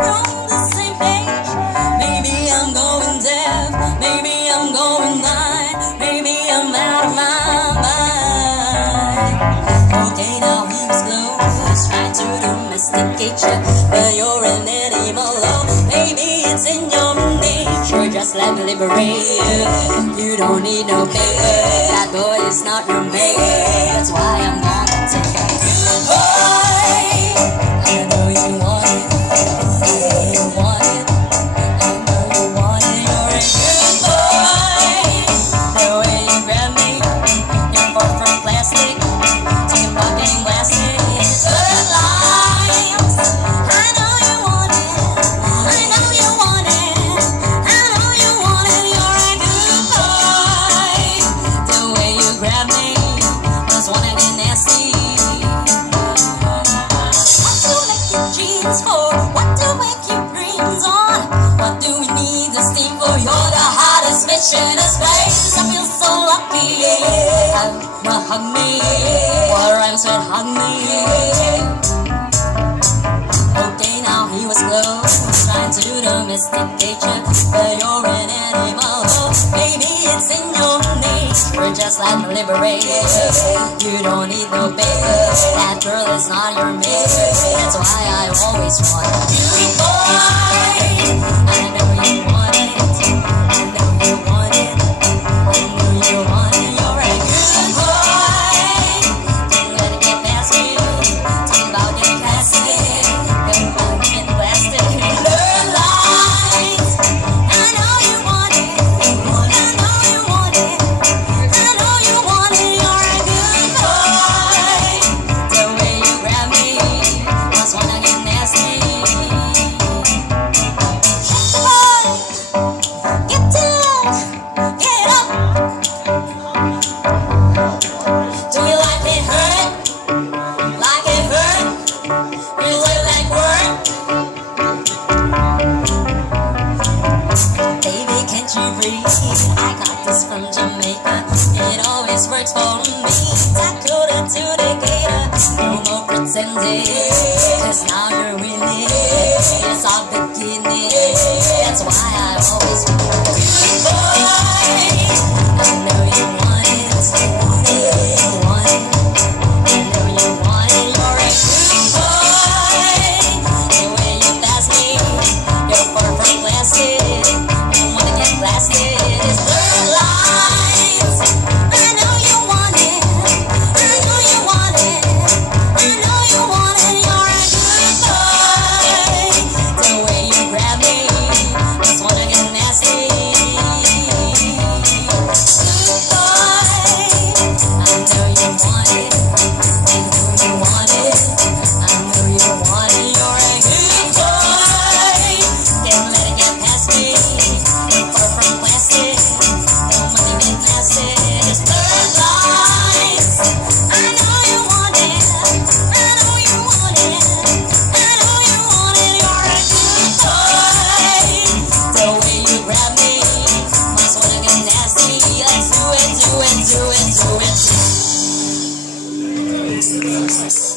on the same page. Maybe I'm going deaf, maybe I'm going blind, maybe I'm out of my mind. Okay, now he was close, trying to domesticate you, but you're an animal. Oh, maybe it's in your nature, just let me liberate you. You don't need no paper, that boy is not your mate. That's why I'm gonna take you. Boy, I know you want it, I know you want it, I know you want it. You're a good boy, the way you grab me, you're far from plastic, talking about getting blasted. Good lines, I know you want it, I know you want it, I know you want it. You're a good boy, the way you grab me, just wanna get nasty. What do we make your jeans for? What do we make your dreams on? What do we need this thing for? You're the hottest bitch in this place. I feel so lucky. Now hug me, or I'm said hug me. Okay, now he was close, trying to domesticate you, but you're an animal. Oh, baby, it's in your nature, just like a liberator. You don't need no paper, that girl is not your mate. That's why I always want you, boy. I know you want it, I know you want it, I know you want it. You're a good boy, don't let it get past you. Talking about getting plastic, talking about getting plastic. Learn lines, I know you want it, I know you want it, I know you want it. You're a good boy, the way you grab me, just wanna get nasty. Boy, get down, get up. Do you like it hurt? Like it hurt? Is it like work? Baby, can't you breathe? I got this from Jamaica. It always works for